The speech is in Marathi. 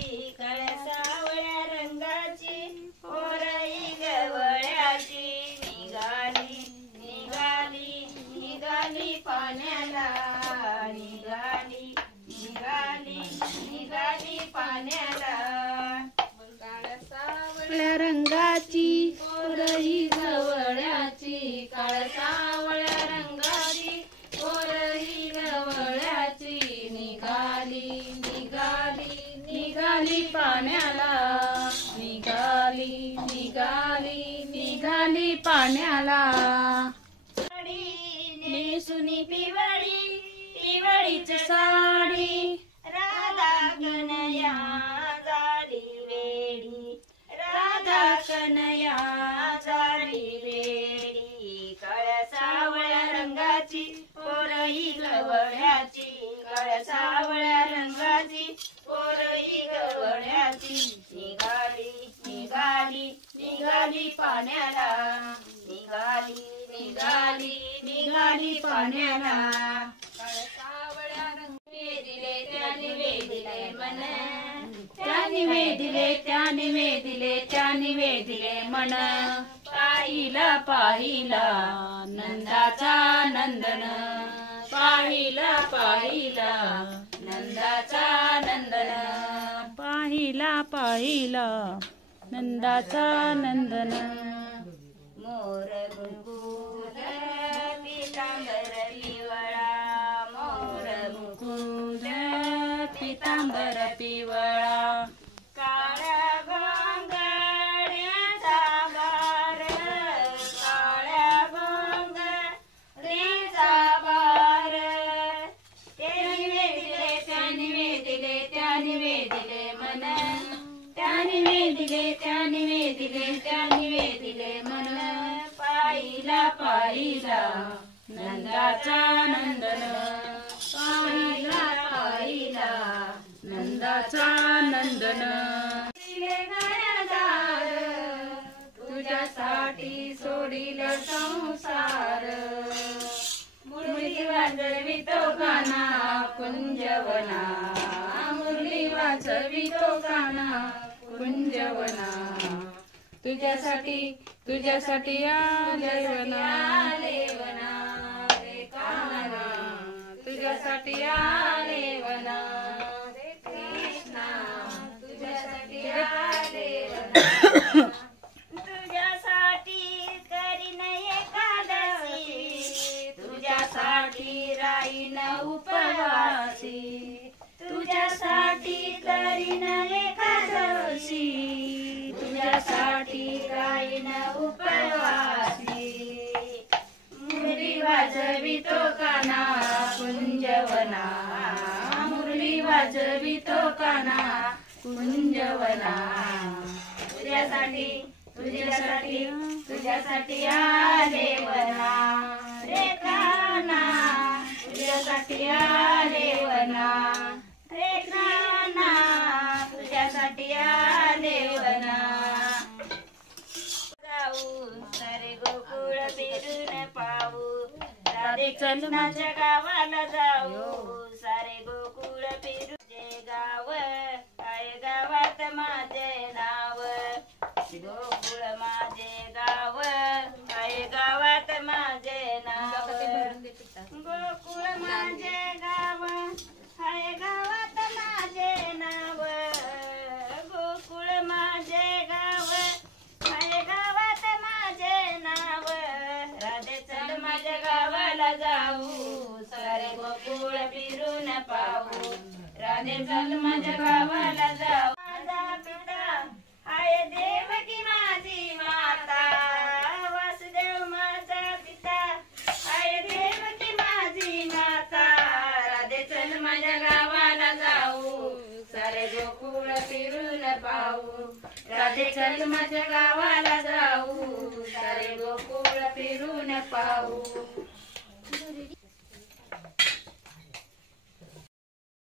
कळसावळ्या रंगाची पोरई गवळ्याची निघाली निघाली निघाली पाण्याला निघाली निघाली निघाली पाण्याला काळसावळ्या रंगाची पोरई गवळ्याची काळसावळ्या रंगाची पोरई गवळ्याची निघाली निघाली निघाली पाण्याला निघाली निघाली निघाली पाण्याला नेसुनी पिवळी पिवळीच साडी राधा कनया झाली वेडी राधा कनया झाली वेडी कळसावळ्या रंगाची पोरई गवळ्याची कळसावळ्या रंगाची पोरई गवळ्याची निघाली निघाली निघाली पाण्याला निघाली निघाली निघाली पाण्याला काळसावळ्या दिले त्याने वेदिले मन त्याने वेदिले त्याने वेदिले त्याने वेदिले मन पाहिला पाहिला नंदाचा नंदन पाहिला पाहिला नंदाचा नंदन पाहिला पाहिला नंदाचा नंदन मोर मुकुट पितांबर पिवळा मोर मुकुंद पितांबर पिवळा काळ्या घोंगड्याचा बार काळ्या घोंगडीचा बार त्याने वेदिले त्याने वेदिले त्याने वेदिले मन त्याने वेदिले त्याने वेदिले त्याने वेदिले मन पाहिला पाहिला नंदाचा नंदन पाहिला पाहिला नंदाचा नंदन घरदार तुझ्यासाठी सोडील संसार मुरली वाजवितो गाना कुंजवना मुरली वाजवितो गाना कुंजवना तुझ्यासाठी तुझ्यासाठी आलेवना लेवना रे काना तुझ्यासाठी आलेवना कृष्णा तुझ्यासाठी आलेवना तुझ्यासाठी करीन एकादशी तुझ्यासाठी राहीन उपवासी तुझ्यासाठी करीन एकादशी तुझ्यासाठी राहीन उपवासी मुरली वाजवितो काना कुंजवना मुरली वाजवितो काना कुंजवना तुझ्यासाठी तुझ्यासाठी तुझ्यासाठी आलेवना रे काना तुझ्यासाठी आलेवना रे काना तुझ्यासाठी आलेवना जाऊ सारे गोकुळ फिरून पाहू राधे कृष्णाच्या गावाला जाऊ सारे गोकुळ फिरू जे गाव आहे गावात माझे नाव गोकुळ माझे गाव आहे गावात माझे नाव गोकुळ माझे गाव आहे गावात माझे नाव गोकुळ माझे गाव आहे गावात माझे नाव राधे चल माझ्या गावाला जाऊ सारे गोकुळ फिरून पाहू राधे चल माझ्या गावाला जाऊ माझा पिता आहे देवकी माझी माता वासुदेव माझा पिता आहे देवकी माझी माता राधे चल माझ्या गावाला जाऊ सारे गोकुळ फिरून पाहू राधे चल माझ्या गावाला जाऊ सारे गोकुळ फिरून पाहू